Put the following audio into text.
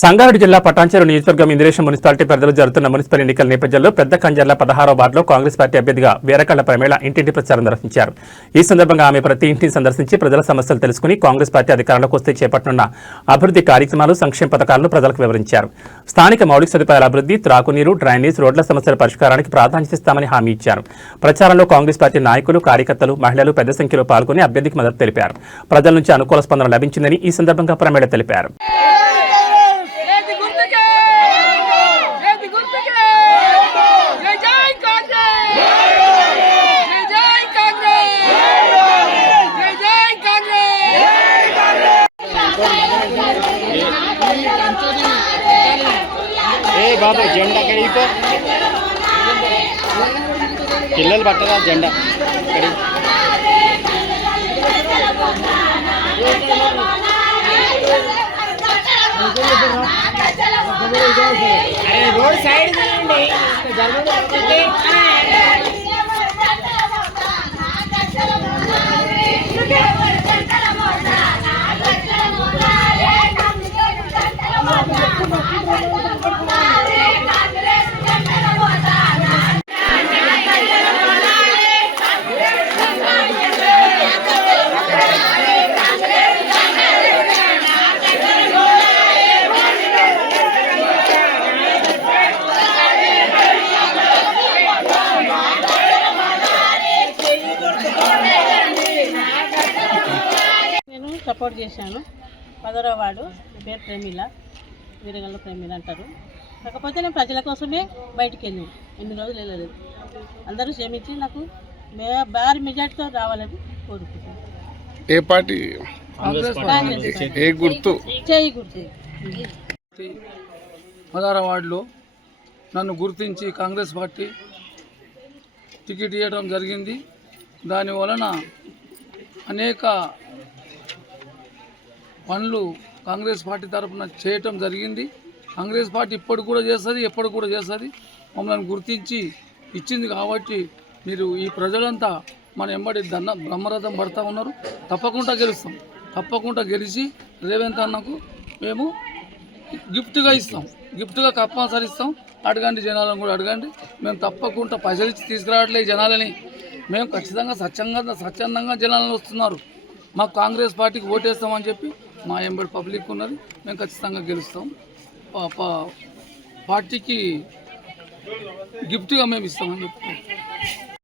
సంగారెడ్డి జిల్లా పటాన్చెరు నియోజకవర్గం ఇందిరేషన్ మున్సిపాలిటీ పరిధిలో జరుగుతున్న మున్సిపల్ ఎన్నికల నేపథ్యంలో పెద్ద కంజర్ల పదహారో వార్డులో కాంగ్రెస్ పార్టీ అభ్యర్థిగా వీరకళ్ళ ప్రమేళ ఇంటింటి ప్రచారం నిర్వహించారు. ఈ సందర్భంగా ఆమె ప్రతి ఇంటిని సందర్శించి ప్రజల సమస్యలు తెలుసుకుని కాంగ్రెస్ పార్టీ అధికారంలోకి వస్తే చేపట్టనున్న అభివృద్ధి కార్యక్రమాలు సంక్షేమ పథకాలను ప్రజలకు వివరించారు. స్థానిక మౌలిక సదుపాయాల అభివృద్ధి త్రాగునీరు డ్రైనేజ్ రోడ్ల సమస్యల పరిష్కారానికి ప్రాధాన్యత ఇస్తామని హామీ ఇచ్చారు. ప్రచారంలో కాంగ్రెస్ పార్టీ నాయకులు కార్యకర్తలు మహిళలు పెద్ద సంఖ్యలో పాల్గొని అభ్యర్థికి మద్దతు తెలిపారు. ప్రజల నుంచి అనుకూల స్పందన లభించిందని ఈ సందర్భంగా ప్రమేళ తెలిపారు. ఏ బాబు జెండా కడిగిపో పిల్లలు పట్టరా జెండా కడిగి రోడ్ సైడ్ తీయండి సపోర్ట్ చేశాను. పదవ వార్డు నా పేరు ప్రేమిల వీరగల్ల ప్రేమిల అంటారు. కాకపోతే నేను ప్రజల కోసమే బయటికి వెళ్ళాను ఎన్ని రోజులు వెళ్ళలేదు. అందరూ క్షమించి నాకు మే భారీ మెజార్టీతో రావాలని కోరుకుంటున్నాను. ఏ పార్టీ? కాంగ్రెస్ ఏ గుర్తు? చేయి గుర్తు. పదహార వార్డులో నన్ను గుర్తించి కాంగ్రెస్ పార్టీ టికెట్ ఇవ్వడం జరిగింది. దాని వలన అనేక పనులు కాంగ్రెస్ పార్టీ తరఫున చేయటం జరిగింది. కాంగ్రెస్ పార్టీ ఇప్పటికి కూడా చేస్తుంది ఎప్పటికి కూడా చేస్తుంది. మమ్మల్ని గుర్తించి ఇచ్చింది కాబట్టి మీరు ఈ ప్రజలంతా మన ఎంబడి దన్న బ్రహ్మరథం పడతా ఉన్నారు. తప్పకుండా గెలుస్తాం. తప్పకుండా గెలిచి రేవంత్ అన్నకు మేము గిఫ్ట్గా ఇస్తాం. గిఫ్ట్గా కంపల్సరీ ఇస్తాం. అడగండి జనాలను కూడా అడగండి. మేము తప్పకుండా పైసలు ఇచ్చి జనాలని. మేము ఖచ్చితంగా స్వచ్ఛంగా స్వచ్ఛందంగా జనాలను వస్తున్నారు. మాకు కాంగ్రెస్ పార్టీకి ఓటేస్తామని చెప్పి మా ఎంబడి పబ్లిక్ ఉన్నది మేము ఖచ్చితంగా గెలుస్తాం. పార్టీకి గిఫ్ట్గా మేము ఇస్తామని చెప్తాం